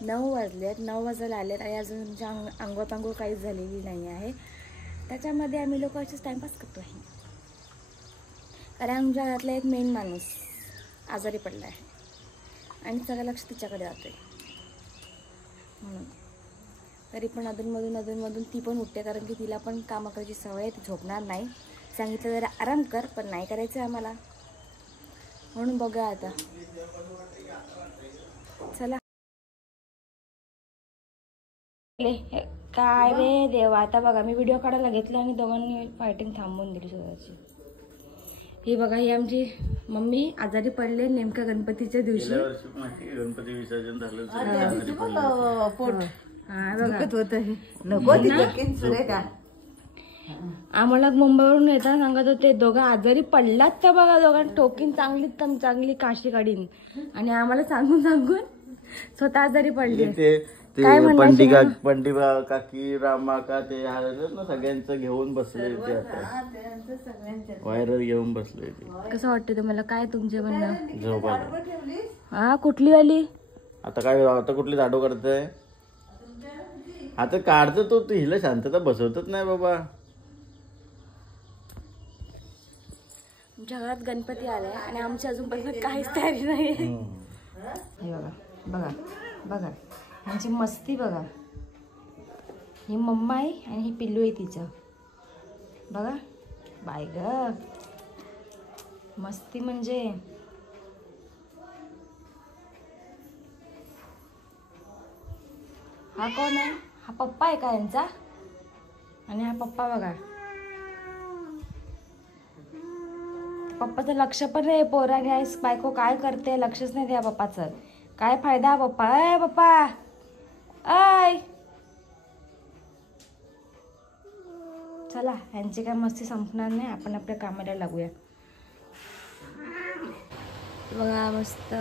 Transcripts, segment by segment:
9 वाजलेत, 9 वाजायला आलेत आणि अजून आमच्या आंघोळ पांघोळ काहीच झालेली नाही आहे. त्याच्यामध्ये आम्ही लोक असेच टाईमपास करतो आहे. कारण आमच्या घरातला एक मेन माणूस आजारी पडला आहे आणि सगळं लक्ष तिच्याकडे जातं आहे. म्हणून तरी पण अधूनमधून ती पण उठते, कारण की तिला पण कामं करायची सवय आहे. ती झोपणार नाही. सांगितलं जरा आराम कर, पण नाही करायचं आहे आम्हाला. म्हणून बघा आता. चला. काय रे देवा, आता बघा मी व्हिडिओ काढायला घेतला आणि दोघांनी फायटिंग थांबवून दिली स्वतःची. ही बघा, ही आमची मम्मी आजारी पडले नेमक्या गणपतीच्या दिवशी. गणपती विसर्जन झालं. आम्हाला मुंबईवरून येताना सांगत होते दोघं आजारी पडलात तर बघा, दोघांना ठोकीन चांगली काशी काढीन. आणि आम्हाला सांगून स्वतः आजारी पडले. काय पंडिका काकी रामा का ते ना सगळ्यांचं घेऊन बसले ते आता व्हायरल घेऊन बसले. कसं वाटतं तुम्हाला? काय तुमचे म्हणणं? झोपायला. हा, कुठली वाली? आता कुठली जाडू करताय? आता काढतो तो हिला शांतता बसवतच नाही बाबा. आमच्या घरात गणपती आलाय आणि आमची अजूनपर्यंत काहीच तयारी नाही. हे बघा बघा बघा, यांची मस्ती बघा. ही मम्मा आहे आणि ही पिल्लू आहे तिचं. बघा बाय ग, मस्ती म्हणजे. हा कोण आहे? हा पप्पा आहे का यांचा? आणि हा पप्पा बघा. पप्पाचं लक्ष पण नाही पोराने आहे. बायको काय करते लक्षच नाही द्या पप्पाचं. काय फायदा पप्पा? अय पप्पा, अय चला, यांची काय मस्ती संपणार नाही. आपण आपल्या कामाला लागूया. बघा मस्त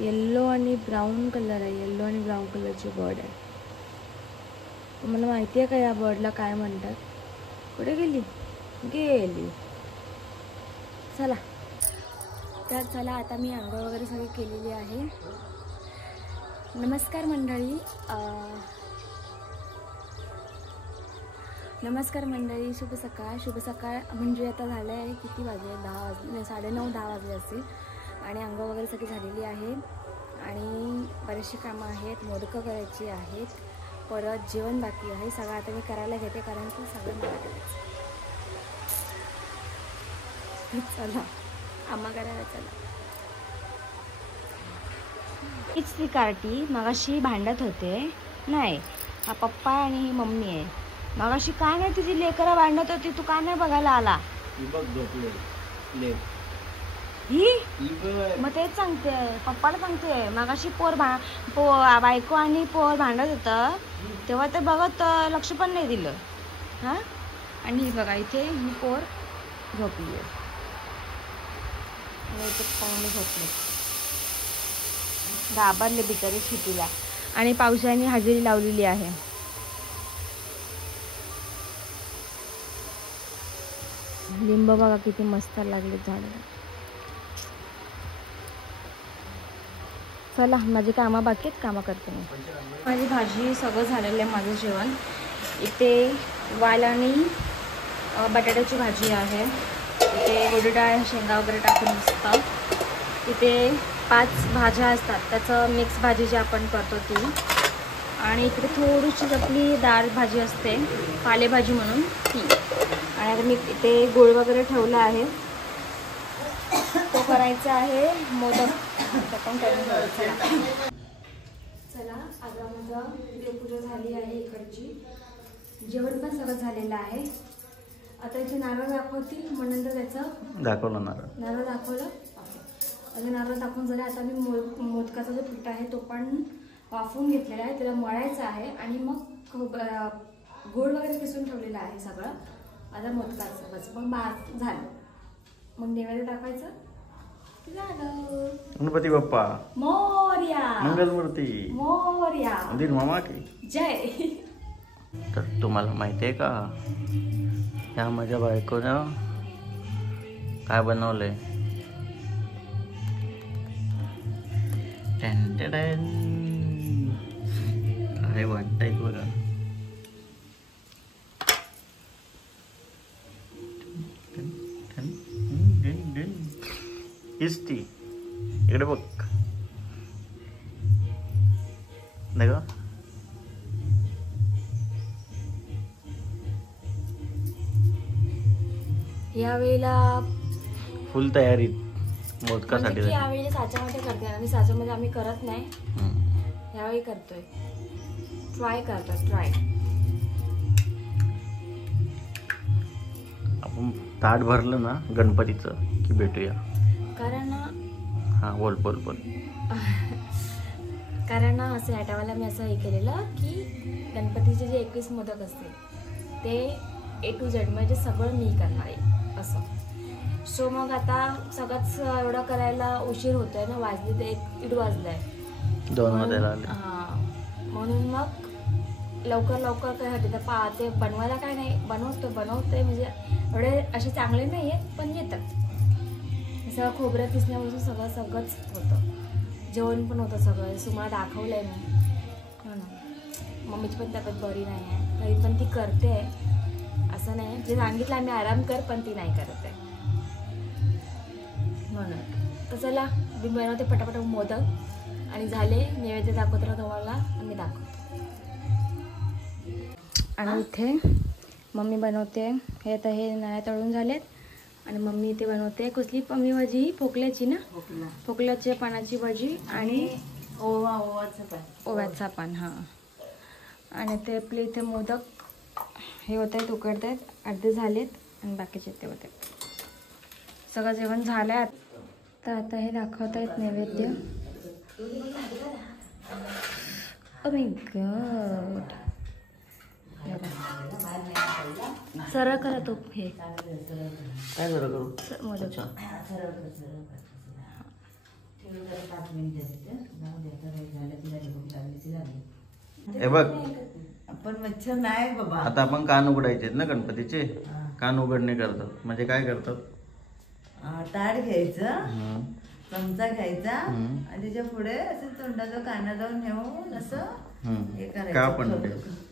येल्लो आणि ब्राऊन कलर आहे. येल्लो आणि ब्राऊन कलरची बर्ड आहे. तुम्हाला माहिती आहे का या बर्डला काय म्हणतात? कुठे गेली? चला. तर चला, आता मी आंघोळ वगैरे सगळी केलेली आहे. नमस्कार मंडळी. शुभ सकाळ. म्हणजे आता झालं आहे किती वाजले? 10 वाजले, 9:30-10 वाजले असतील. आणि आंघोळ वगैरे सगळी झालेली आहे आणि बरेचशी कामं आहेत. मोदकं करायची आहेत, परत जेवण बाकी आहे. सगळं आता मी करायला घेते, कारण की सगळं मला करायचं. चला, आम्हा करायला चला. हीच ती कार्टी मगाशी भांडत होते. नाही, हा पप्पा आणि ही मम्मी आहे. मगाशी काय नाही तुझी लेकरं भांडत होती, तू का नाही बघायला आला? ही मग तेच सांगते, पप्पाला सांगते. मगाशी बायको आणि पोर भांडत होतं तेव्हा ते बघत लक्ष पण नाही दिलं. हा, आणि ही बघा इथे ही पोर झोपली आहे. झोपले, घाबरले बिचारी सुटीला. आणि पावसाने हजेरी लावलेली आहे. लिंब बघा किती मस्त लागले झाडाला. चला, माझी कामं बाकी आहेत, कामं करते मी. माझी भाजी सगळं झालेलं आहे. माझं जेवण इथे वाल आणि बटाट्याची भाजी आहे. इथे गोडी डाळ शेंगा वगैरे टाकून असतं. इथे 5 भाज्या असतात, त्याचं मिक्स भाजी जी आपण करतो ती. आणि इकडे थोडीशी आपली डाळ भाजी असते, पालेभाजी म्हणून ती. आणि आता मी इथे गुळ वगैरे ठेवला आहे, तो करायचा आहे. मोदक पण करून घ्यायचा. चला, आता माझं देवपूजा झाली आहे. इकडची जेवण पण सगळं झालेलं आहे. आता याचे नारळ दाखवतील, मग नंतर त्याचं दाखवलं नारळ दाखवलं. आता नारळ दाखवून झालं. आता मी मोदकाचा जो पीठ आहे तो पण वाफवून घेतलेला आहे, त्याला मळायचं आहे. आणि मग गोड वगैरे किसून ठेवलेलं आहे सगळं. आता मोदकाचं बस मग झालं. मग नैवेद्य दाखवायचं, झालं. गणपती बाप्पा मोरया, मंगलमूर्ती मोरया, मंदिर मामा की जय. तर तुम्हाला माहिती आहे का, ह्या माझ्या बायकोनं काय बनवलंय? अरे वाटतायत बघा. ती इकडे बघ नाही का. यावेळेला फुल तयारीत मोदकासाठी. म्हणजे यावेळी साच्यामध्ये करते आणि साच्यामध्ये आम्ही करत नाही, यावेळी करतोय. ट्राय करतो ट्राय. आपण ताट भरलं ना गणपतीचं की भेटूया. कारण हा बोल बोल बोल. कारण असं या टायमाला मी असं हे केलेलं की गणपतीचे जे 21 मोदक असते ते A to Z म्हणजे सगळं मी करणार आहे असं. सो मग आता सगळंच एवढं करायला उशीर होतोय ना, वाजले ते 1-1:30 वाजलाय, 2 वाजायला आले. म्हणून मग लवकर लवकर काय होते ते बनवायला काय नाही, बनवतोय म्हणजे एवढे असे चांगले नाही आहेत पण येतात. सगळं खोबरं किसण्यापासून सगळंच होतं. जेवण पण होतं सगळं. तुम्हाला दाखवलंय मी. हो ना, मम्मीची पण तब्येत बरी नाही आहे तरी पण ती करते, असं नाही जे सांगितलं आम्ही आराम कर पण ती नाही करत आहे म्हणून. तर चला मी बनवते पटापट मोदक आणि झाले नैवेद्य दाखवतो तुम्हाला आम्ही दाखवतो. आणि इथे मम्मी बनवते हे. तर हे नळ्या तळून झालेत आणि मम्मी इथे बनवते कसली मम्मी भाजी, पोकल्याची ना, पोकल्याच्या पानाची भाजी आणि ओव्याचा पान. हां. आणि ते आपले इथे मोदक हे होत आहेत, उकडत आहेत, अर्धे झालेत आणि बाकीचे ते होते. सगळं जेवण झालं. तर आता हे दाखवत आहेत नैवेद्य. Oh my God. सरळ करा तो हे काय सरळ करू मोदक. हे बघ आपण मच्छर नाही बाबा. आता आपण कान उघडायचे ना गणपतीचे. कान उघडणे करतात म्हणजे काय करतात, ताट घ्यायचं, चमचा घ्यायचा आणि त्याच्या पुढे असं तोंडाचं काना जाऊन ठेवून असं हे करायचं.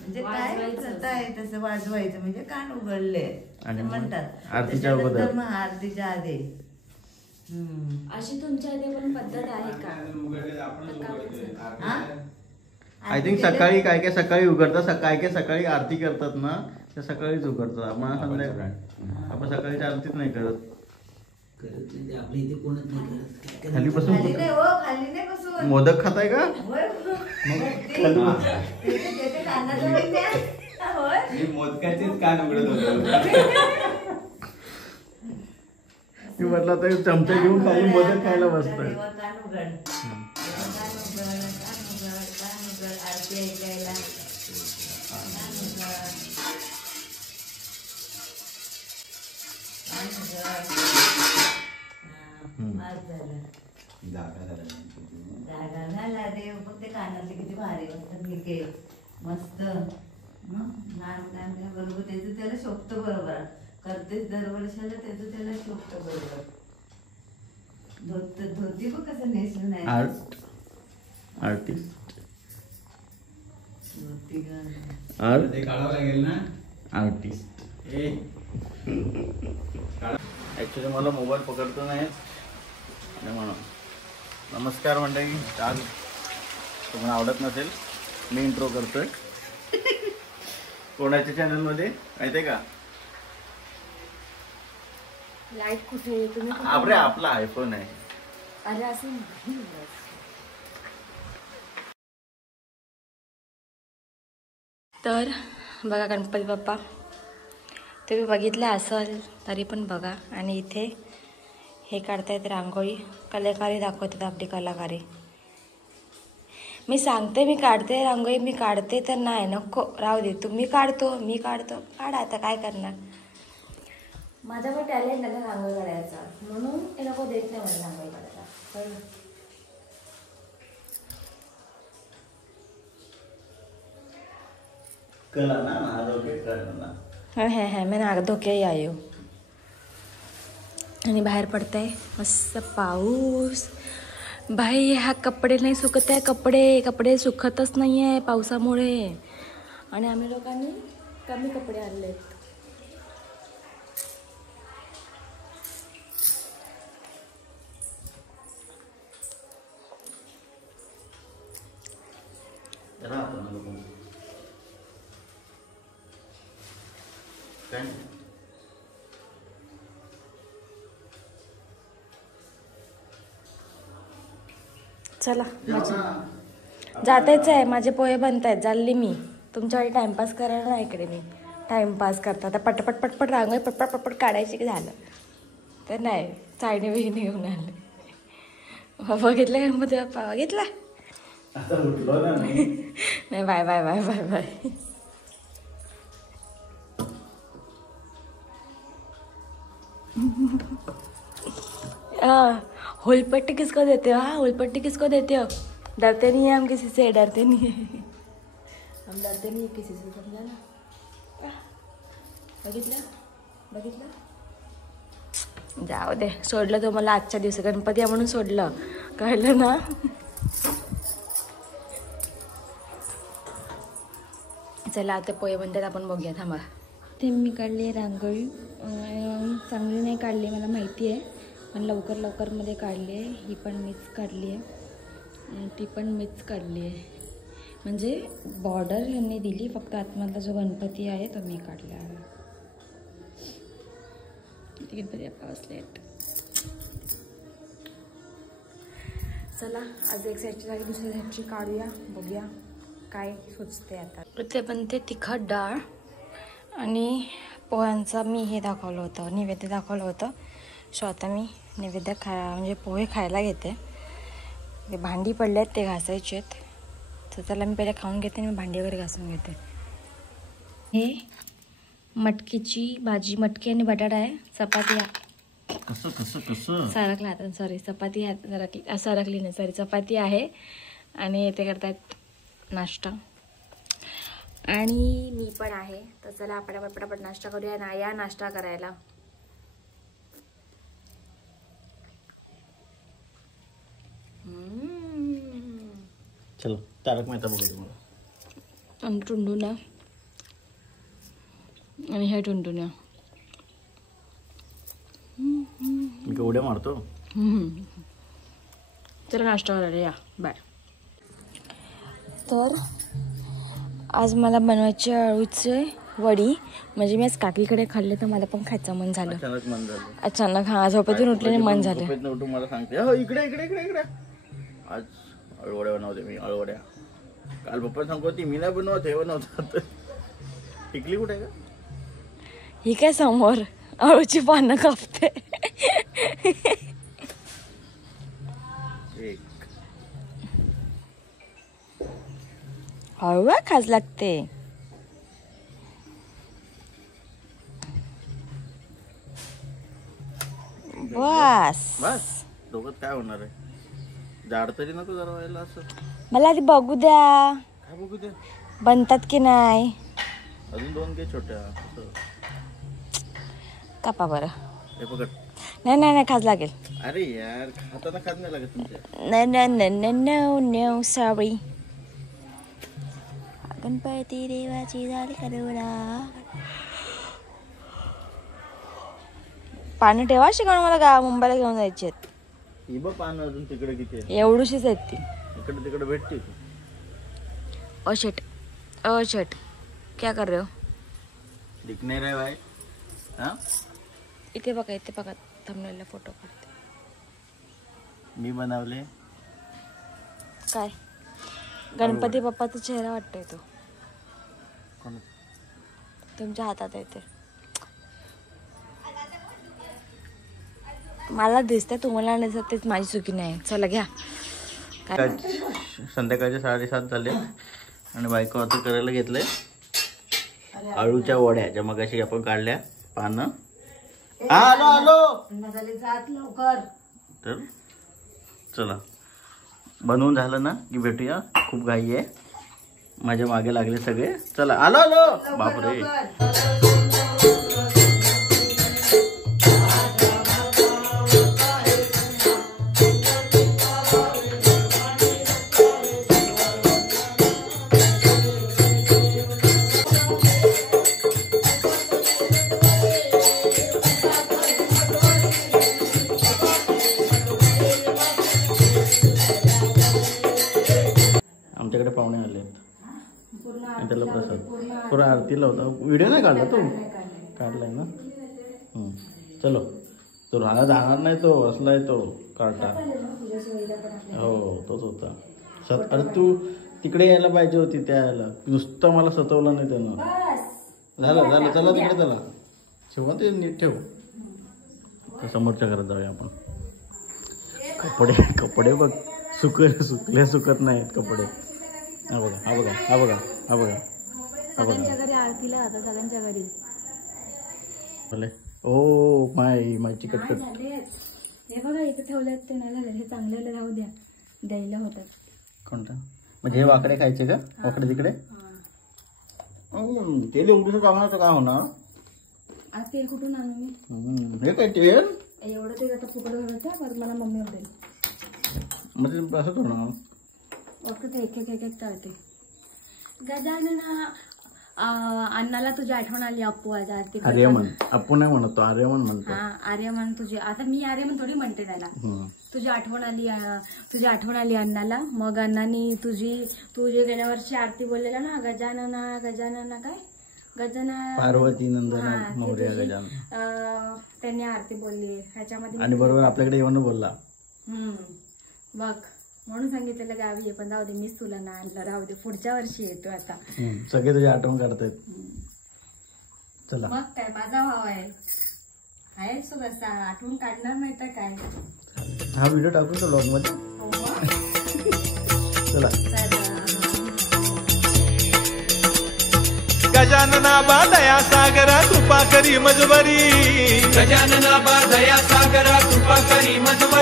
म्हणजे काय प्रथा आहे तसं वाजवायचं म्हणजे कान उघडले आणि म्हणतात आरतीच्या अगोदर. मग आरतीच्या आधी. अशी तुमच्या इथे पण पद्धत आहे का? आय थिंक सकाळी काय काय सकाळी उघडतात, काय काय सकाळी आरती करतात ना, ते सकाळीच उघडतात. आपण संध्याकाळी आपण सकाळीची आरतीच नाही करत. आपल्या इथे कोणच नाही करत. खाली बसून खाली नाही बसून मोदक खाताय का? मोदकाचेच कान उघडत होतो. मी म्हटलं तर चमचा घेऊन खाली मोदक खायला बसतोय. जागा झाला रे बघ ते कानातले किती भारी वाटतात. निके मस्त लहान बरोबर त्याचं त्याला शोभतं. बरोबर करतेच दरवर्षाला त्याचं त्याला शोभतं. बरोबर धोती बघ कसं नेसून आहे. आर्टिस्ट धोती काढावं लागेल ना आर्टिस्ट. ॲक्च्युली मला मोबाईल पकडतो नाही आणि म्हणून. नमस्कार मंडळी. आज तुम्हाला आवडत नसेल मी इंट्रो करतोय. कोणाच्या चॅनलमध्ये माहिती आहे का? लाईट कुठे तुम्ही? आपले आपला आयफोन आहे. अरे असं तर बघा गणपती बाप्पा तुम्ही बघितलं असेल तरी पण बघा. आणि इथे हे काढतायत रांगोळी. कलाकारी दाखवतात आपली कलाकारी. मी सांगते मी काढते रांगोळी, मी काढते तर नाही नको राहू दे. तुम्ही काढतो मी काढतो, काढा आता काय करणार. माझा पण टॅलेंट आहे रांगोळी काढायचा म्हणून हे नको देत नाही मला रांगोळी काढायला. कला ना हाँ मैं नाग धोके ही आई हूँ. आणि बाहेर पडतंय मस्त पाऊस. भाई हा कपडे नाही सुकत आहे, कपडे सुकतच नाही आहे पावसामुळे. आणि आम्ही लोकांनी कमी कपडे आणलेत. चला जातायच आहे. माझे पोहे बनत आहेत, चालली मी. तुमच्याकडे टाइमपास करायला नाही इकडे मी टाइमपास करता. आता पटपट पटपट रांगोळी पटपट पटपट काढायची की झालं तर नाही. चायने बिहिणी घेऊन आले. बघितलं का मध्ये बघितला नाही. Bye bye bye bye bye. होलपट्टी किसको देते हो? हाँ होलपट्टी किसको देते हो? डरते नहीं है हम किसी से, डरते नहीं है हम, डरते नहीं है किसी से, समझा ना. बघितलं बघितलं. जाऊ दे, सोडलं तो मला आजच्या दिवशी. गणपती आहे म्हणून सोडलं, कळलं ना. चला आता पोहे बनतात, आपण बघूया. थांबा. ते मी काढली रांगोळी. चांगली नाही काढली मला माहिती आहे, पण लवकर लवकरमध्ये काढली आहे. ही पण मीच काढली आहे, ती पण मीच काढली आहे. म्हणजे बॉर्डर यांनी दिली, फक्त आतमधला जो गणपती आहे तो मी काढला आहे. गणपती पाऊस लेट. चला आज एक साईडची जागी दुसऱ्या साईडची काढूया, बघूया काय सुचते आता. ते बनते तिखट डाळ आणि पोह्यांचा मी हे दाखवलं होतं, नैवेद्य दाखवलं होतं. सो आता मी नैवेद्य म्हणजे पोहे खायला घेते. ते भांडी पडले आहेत, ते घासायचे आहेत. तर त्याला मी पहिले खाऊन घेते आणि मी भांडी वगैरे घासून घेते. हे मटकीची भाजी, मटकी आणि बटाटा आहे. चपाती सरकला आता, सॉरी चपाती सरकली नाही, सॉरी चपाती आहे. आणि ते करतात नाश्ता आणि मी पण आहे. तर चला पटापट पटापट नाश्ता करूया ना. या नाश्ता करायला. चलो तारक मेहता बघूया मला. आणि टुंडुण्या आणि हे टुंडुण्या मी केवढ्या मारतो. चला नाश्ता करायला या. बाय. तर आज मला बनवायची अळूची वडी. म्हणजे मी आज काकीकडे खाल्ले तर मला पण खायचं मन झालं. अचानक मन झालं. अचानक हा झोपेतून उठल्याने मन झालं. झोपेतून उठून मला सांगते इकडे इकडे इकडे इकडे. आज अळूवड्या बनवते मी. अळूवड्या काल पप्पा सांगत होती मी नाही बनवत, हे बनवतात. टिकली कुठे आहे का? ही काय समोर अळूची पानं कापते. हळू खास लागते. बस बस दोघं काय होणार आहे. झाड तरी नको जरा व्हायला असं. मला आधी बघू द्या काय बघू दे बनतात की नाही. अजून दोन घे छोट्या. कापा बरं. हे पकड. नाही नाही नाही खास लागेल. अरे यार खाताना खात नाही लागत तुमच्या. नाही नाही नाही नो नो सॉरी. गणपती देवाची झाली करुणा. पाणी ठेवा शिकवण मला मुंबईला घेऊन जायची आहेत. ही बघ पानं अजून तिकडे किती आहे. एवढीशीच आहेत ती. इकडे तिकडे भेटते. अशट अशट क्या कर रहे हो? दिख नाही रे भाई. हा इथे बघा थंबनेलला फोटो काढते. मी बनवले काय गणपती बाप्पाचा चेहरा वाटतोय तो. तुमच्या हातात आहे ते. मला दिसतंय तुम्हाला नाही दिसत, तेच माझी चुकी नाही. चला घ्या. संध्याकाळचे 7:30 झाले आणि बायको आता करायला घेतलंय आळूच्या वड्या, ज्या मगाशी आपण काढल्या पानं. आलो आलो जात लवकर. तर चला बनवून झालं ना की भेटूया. खूप घाई आहे, माझ्या मागे लागले सगळे. चला आलो आलो. बापरे पाहुणे आलेत पूर्ण आणि त्याला आरतीला प्रसाद पूर्ण पूर्ण आरतीला होता. व्हिडिओ नाही काढला तो काढलाय. काढलाय ना. चलो तो राहायला जाणार नाही, तो असलाय तो कार्टा. चालेल ना, तुझ्या सोयीला पण आपल्याला. हो तोच होता. अरे तू तिकडे यायला पाहिजे होती त्या यायला, नुसतं मला सतवलं नाही त्यानं. बस झालं चला तिकडे चला. शिवा ते नीट ठेव. तर समोरच्या घरात जाऊया आपण. कपडे बघ सुकले सुकत नाहीत कपडे. हा बघा. सगळ्यांच्या घरी आरतीला आता सगळ्यांच्या घरी भले. ओ माय चिकट नाही झालेत. हे बघा इथे ठेवलेत ते नाही झाले. हे चांगल्याला राहू द्या, द्यायला होतात. कोणता म्हणजे हे वाकडे खायचे का? वाकडे तिकडे तेल एवढं चांगलं काय होणार? आज तेल कुठून आणू मी? हे काय तेल एवढं तेल आता फुकट घालायचं परत मला मम्मी होते. म्हणजे असं होणार. फक्त ते एक चालते. गजानना अण्णाला तुझी आठवण आली. अप्पू आज आरती करताना. आर्यमन अप्पू नाही म्हणत तो, आर्यमन म्हणतो. हा आर्यमन तुझी. आता मी आर्यमन थोडी म्हणते त्याला. तुझी आठवण आली अण्णाला. मग अण्णानी तू जे गेल्या वर्षी आरती बोललेला ना, गजानना काय गजानन पार्वती नंदना मोरया गजानन, त्यांनी आरती बोलली ह्याच्यामध्ये. आणि बरोबर आपल्याकडे येऊन बोलला. बघ म्हणून सांगितलेलं गावी आहे, पण जाऊ दे, मीच तुला ना आणलं. राहू दे, पुढच्या वर्षी येतो आता. सगळे तुझी आठवण काढतायत. चला मग काय, माझा भाव आहे सो कसा आठवण काढणार नाही तर काय. हा व्हिडिओ टाकू तो ब्लॉग मध्ये. चला. गजानना बादया सागरा कृपा करी मजबरी. गजानना बादया सागरा कृपा करी मजबरी.